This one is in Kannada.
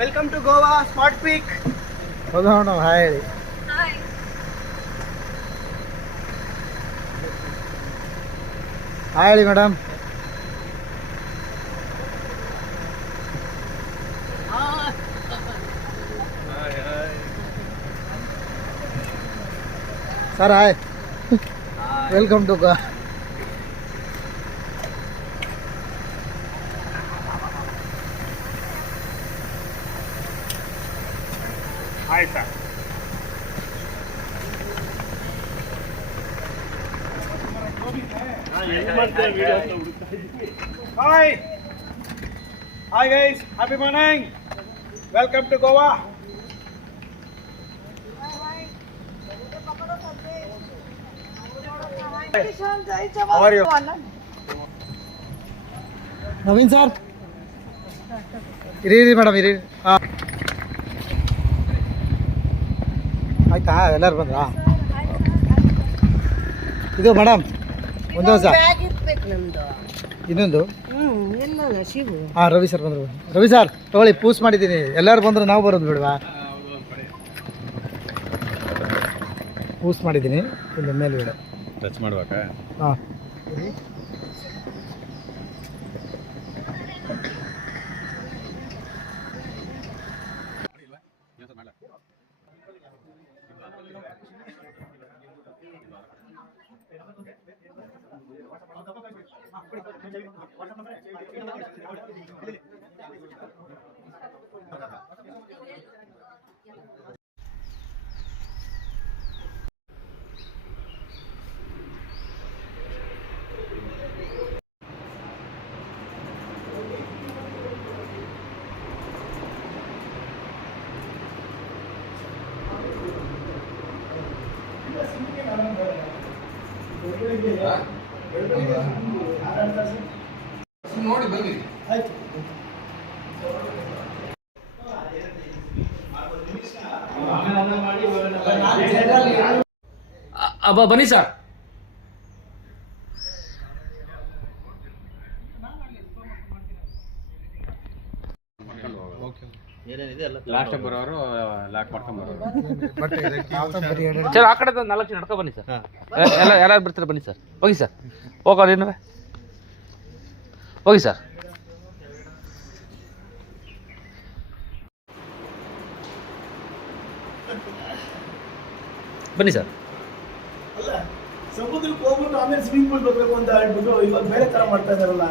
Welcome to Goa smart peak. ಹೌದೌದು ಹಾಯ್ ಹೇಳಿ. ಹಾಯ್ ಹೇಳಿ madam. Sir hi, welcome to Goa. ಆಯ್ತಾ? Hi hi guys, happy morning, welcome to Goa. Naveen sir ಇರಿ ಮೇಡಮ್ ಇರಿ. ಹಾಂ ಆಯ್ತಾ, ಎಲ್ಲರೂ ಬಂದ್ರಾ? ಇದು ಮೇಡಮ್ ಒಂದು ಹೊಸ ಇನ್ನೊಂದು. ಹಾಂ ರವಿ ಸರ್ ಬಂದರು. ರವಿ ಸರ್ ತಗೊಳ್ಳಿ, ಪೂಸ್ ಮಾಡಿದ್ದೀನಿ. ಎಲ್ಲರೂ ಬಂದರು, ನಾವು ಬರೋದು ಬಿಡ್ವಾ? ಪೂಸ್ ಮಾಡಿದ್ದೀನಿ. ಇಲ್ಲಿ ಮೇಲ್ಗಡೆ ಟಚ್ ಮಾಡ್ಬೇಕಾ? ಹಾಂ ನೋಡಿ ಬನ್ನಿ. ಆಯ್ತು. ಬನ್ನಿ ಸರ್. ಲಾಸ್ಟ್ ಬರೋರು ಲಾಕ್ ಮಾಡ್ಕೊಂಡ್ ಬರೋರು. ಸರ್ ಆ ಕಡೆ 4 ಜನ ನಡ್ಕೊ ಬನ್ನಿ ಸರ್. ಯಾರು ಬರ್ತಾರೆ ಬನ್ನಿ ಸರ್. ಹೋಗಿ ಸರ್, ಹೋಗೋ ನೀನು ಹೋಗಿ ಸರ್. ಬನ್ನಿ ಸರ್. ಅಲ್ಲ, ಸಮುದ್ರಕ್ಕೆ ಹೋಗ್ಬಿಟ್ಟು ಆಮೇಲೆ ಸ್ವಿಮ್ಮಿಂಗ್ ಪೂಲ್ ಬರ್ಬೇಕು ಅಂತ ಹೇಳ್ಬಿಟ್ಟು ಇವಾಗ ಬೇರೆ ತರ ಮಾಡ್ತಾ ಇದಾರಲ್ಲ.